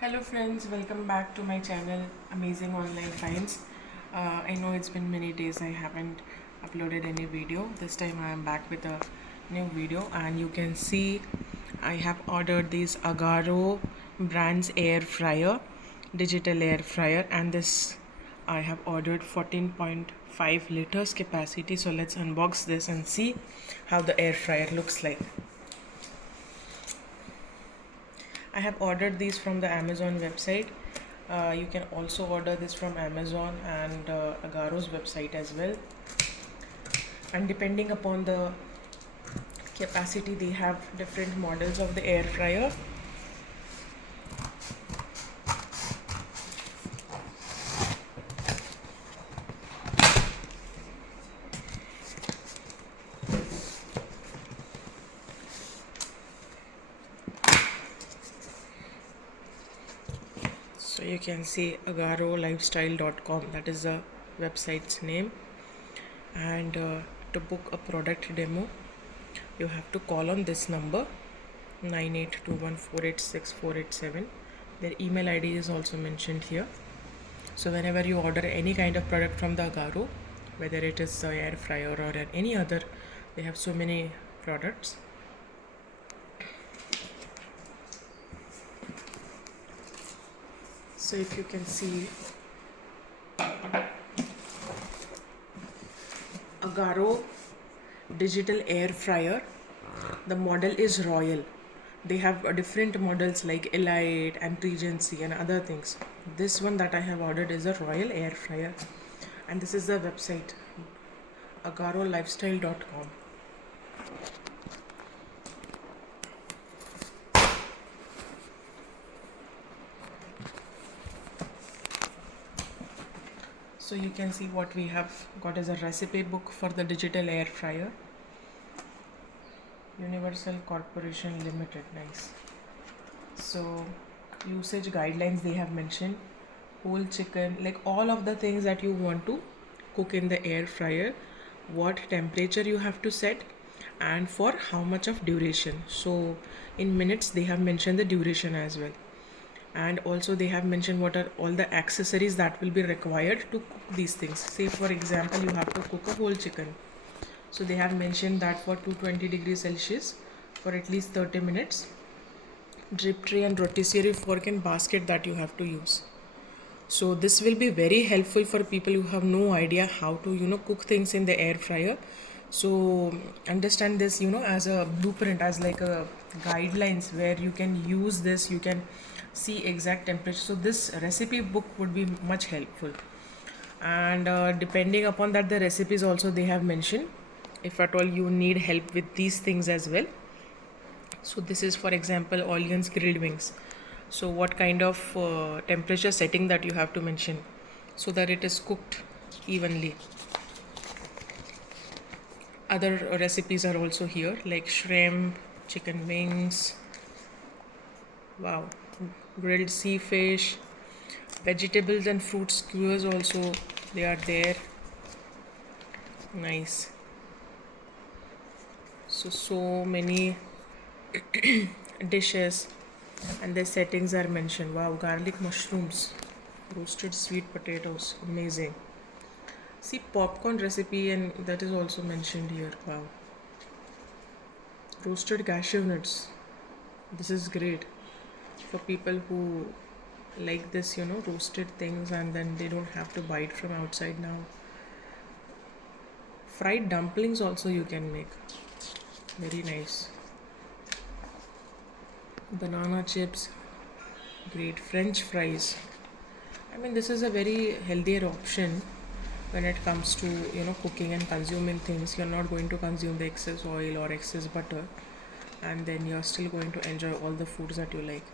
Hello friends, welcome back to my channel Amazing Online Finds. I know it's been many days I haven't uploaded any video. This time I am back with a new video and you can see I have ordered this Agaro brand's air fryer, digital air fryer, and this I have ordered 14.5 liters capacity. So let's unbox this and see how the air fryer looks like. I have ordered these from the Amazon website. You can also order this from Amazon and Agaro's website as well. And depending upon the capacity, they have different models of the air fryer. So you can see agarolifestyle.com, that is the website's name. And to book a product demo, you have to call on this number 9821486487. Their email ID is also mentioned here. So whenever you order any kind of product from the Agaro, whether it is the air fryer or any other, they have so many products. So if you can see, Agaro digital air fryer, the model is Royal. They have different models like Elite and Regency and other things. This one that I have ordered is a Royal air fryer, and this is the website agarolifestyle.com. So you can see what we have got as a recipe book for the digital air fryer. Universal Corporation Limited, nice. So usage guidelines they have mentioned, whole chicken, like all of the things that you want to cook in the air fryer, what temperature you have to set, and for how much of duration. So in minutes they have mentioned the duration as well, and also they have mentioned what are all the accessories that will be required to cook these things. Say for example you have to cook a whole chicken, so they have mentioned that for 220 degrees Celsius for at least 30 minutes, drip tray and rotisserie fork and basket that you have to use. So this will be very helpful for people who have no idea how to cook things in the air fryer. So understand this as a blueprint, as like a guidelines where you can use this, you can see exact temperature. So this recipe book would be much helpful. And depending upon that, the recipes also they have mentioned if at all you need help with these things as well. So this is for example Orleans grilled wings. So what kind of temperature setting that you have to mention so that it is cooked evenly. Other recipes are also here like shrimp, chicken wings, wow, grilled sea fish, vegetables and fruit skewers also they are there, nice. So many dishes and their settings are mentioned. Wow, garlic mushrooms, roasted sweet potatoes, amazing. See popcorn recipe and that is also mentioned here. Wow, roasted cashew nuts, this is great for people who like this roasted things and then they don't have to buy it from outside now. Fried dumplings also you can make, very nice. Banana chips, great. French fries, I mean this is a very healthier option when it comes to cooking and consuming things. You're not going to consume the excess oil or excess butter, and then you're still going to enjoy all the foods that you like.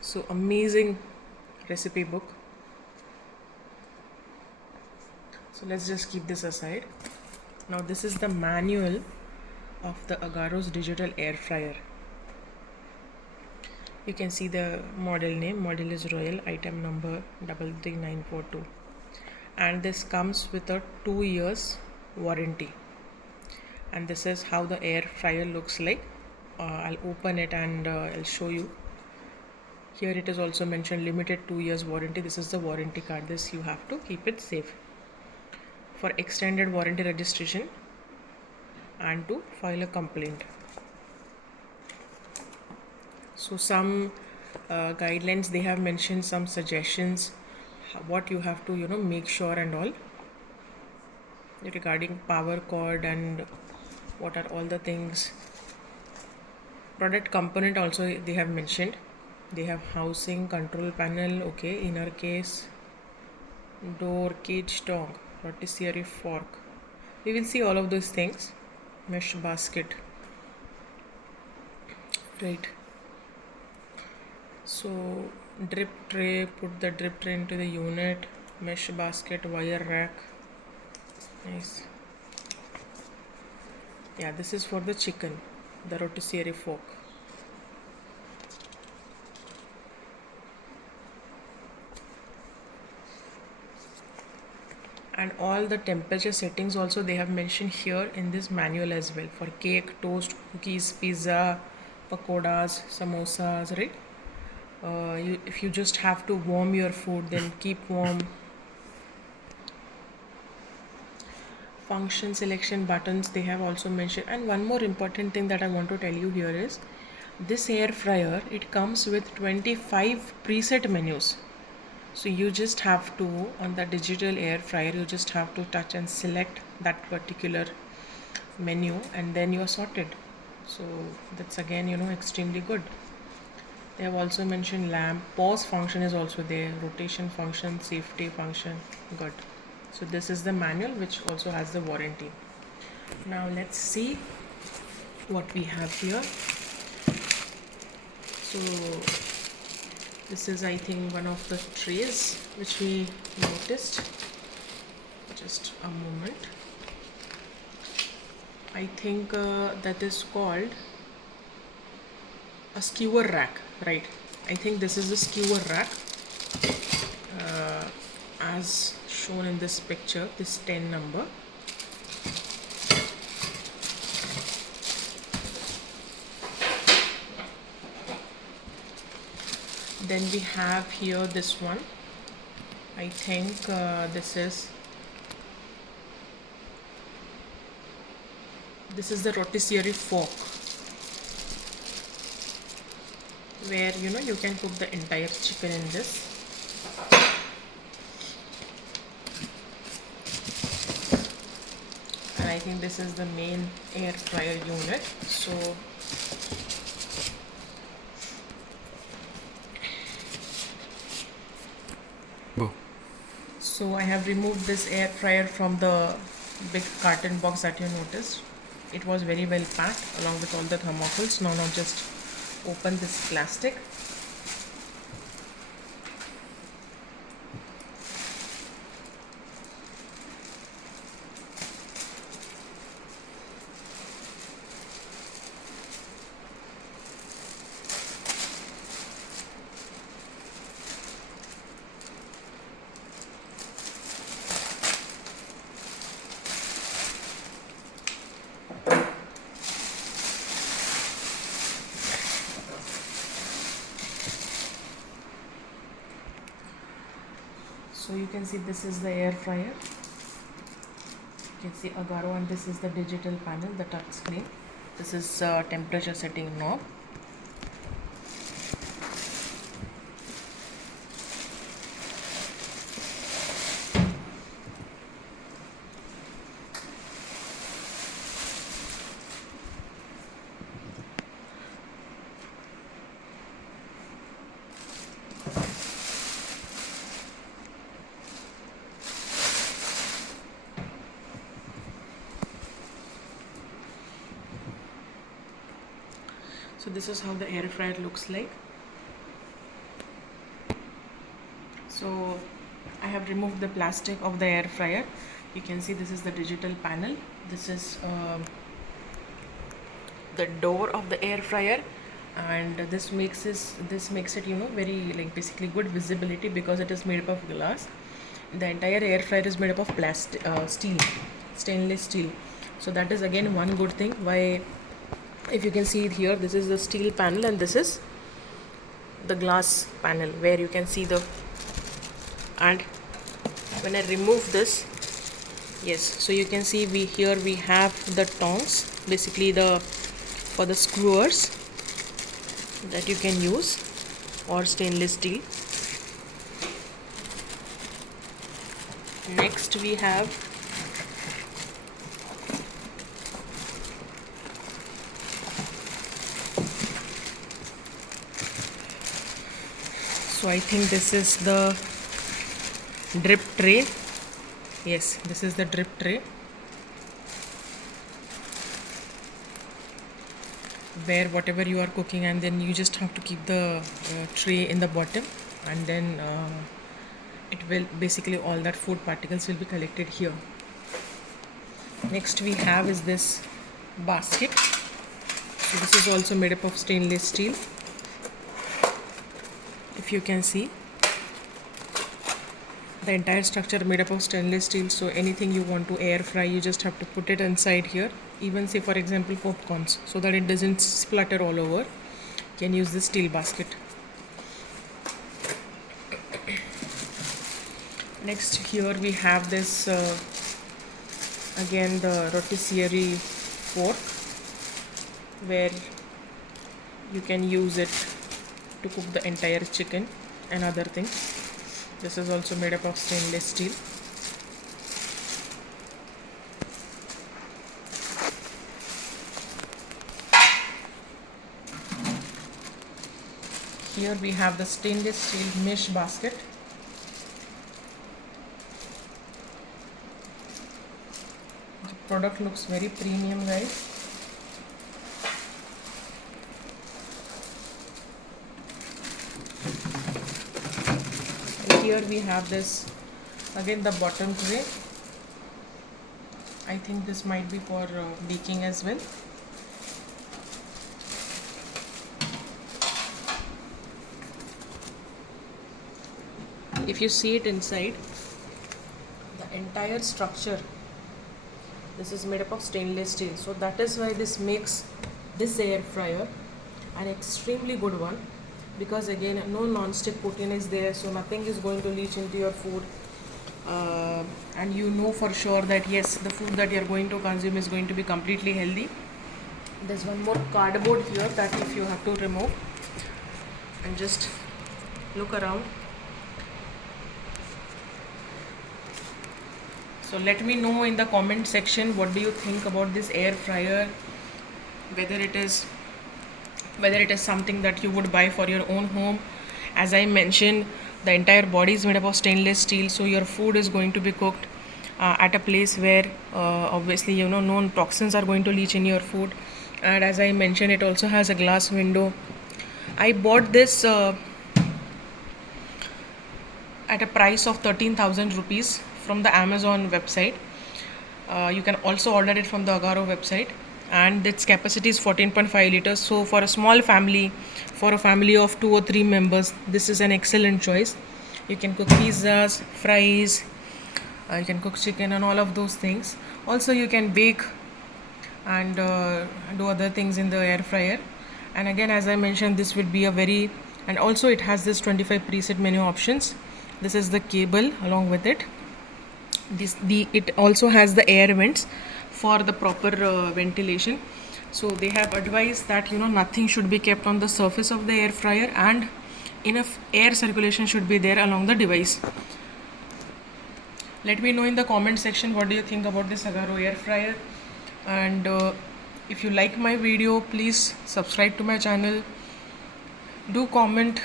So amazing recipe book. So let's just keep this aside. Now this is the manual of the Agaro's digital air fryer. You can see the model name, model is Royal, item number 33942, and this comes with a 2 years warranty. And this is how the air fryer looks like. I'll open it and I'll show you. Here it is also mentioned limited 2 years warranty. This is the warranty card. This you have to keep it safe for extended warranty registration and to file a complaint. So some guidelines, they have mentioned some suggestions what you have to make sure and all regarding power cord and what are all the things. Product component also they have mentioned. They have housing, control panel, okay, inner case, door, cage tongue, rotisserie fork. We will see all of those things. Mesh basket, right? So drip tray, put the drip tray into the unit. Mesh basket, wire rack, nice. Yeah, this is for the chicken, the rotisserie fork. And all the temperature settings also they have mentioned here in this manual as well, for cake, toast, cookies, pizza, pakoras, samosas, right? If you just have to warm your food, then keep warm. Function selection buttons they have also mentioned. And one more important thing that I want to tell you here is this air fryer, it comes with 25 preset menus. So you just have to, on the digital air fryer, you just have to touch and select that particular menu and then you are sorted. So that's again extremely good. They have also mentioned lamp, pause function is also there, rotation function, safety function, good. So this is the manual which also has the warranty. Now let's see what we have here. So this is, I think, one of the trays which we noticed. Just a moment. I think that is called a skewer rack, right? I think this is the skewer rack as shown in this picture, this 10 number. Then we have here this one. I think this is the rotisserie fork, where you can cook the entire chicken in this. And I think this is the main air fryer unit. So I have removed this air fryer from the big carton box that you noticed. It was very well packed along with all the thermocols. Now just open this plastic. So you can see this is the air fryer. You can see Agaro, and this is the digital panel, the touch screen. This is temperature setting knob. So this is how the air fryer looks like. So I have removed the plastic of the air fryer. You can see this is the digital panel. This is the door of the air fryer, and this makes it very basically good visibility because it is made up of glass. The entire air fryer is made up of plastic, stainless steel. So that is again one good thing. Why, if you can see it here, this is the steel panel and this is the glass panel where you can see the, and when I remove this, yes, so you can see we have the tongs, basically the for the screwers that you can use, or stainless steel. Next we have so I think this is the drip tray. Yes, this is the drip tray where whatever you are cooking, and then you just have to keep the tray in the bottom, and then it will basically all that food particles will be collected here. Next we have is this basket. So this is also made up of stainless steel, if you can see. The entire structure made up of stainless steel, so anything you want to air fry, you just have to put it inside here. Even say for example popcorns, so that it doesn't splatter all over, you can use this steel basket. Next here we have this again the rotisserie fork, where you can use it to cook the entire chicken and other things. This is also made up of stainless steel. Here we have the stainless steel mesh basket. The product looks very premium, guys. And here we have this, again the bottom tray. I think this might be for baking as well. If you see it inside, the entire structure, this is made up of stainless steel, so that is why this makes this air fryer an extremely good one, because again no non-stick coating is there, so nothing is going to leach into your food, and you know for sure that yes, the food that you are going to consume is going to be completely healthy. There's one more cardboard here that if you have to remove, and just look around. So let me know in the comment section, what do you think about this air fryer, whether it is something that you would buy for your own home. As I mentioned, the entire body is made up of stainless steel, so your food is going to be cooked at a place where obviously no toxins are going to leach in your food. And as I mentioned, it also has a glass window. I bought this at a price of 13,000 rupees from the Amazon website. You can also order it from the Agaro website, and its capacity is 14.5 liters. So for a small family, for a family of 2 or 3 members, this is an excellent choice. You can cook pizzas, fries, you can cook chicken and all of those things. Also you can bake and do other things in the air fryer. And again, as I mentioned, this would be a very, and also it has this 25 preset menu options. This is the cable along with it. It also has the air vents for the proper ventilation. So they have advised that nothing should be kept on the surface of the air fryer, and enough air circulation should be there along the device. Let me know in the comment section, what do you think about this Agaro air fryer, and if you like my video, please subscribe to my channel, do comment,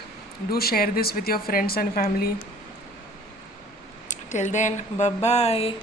do share this with your friends and family. Till then, bye bye.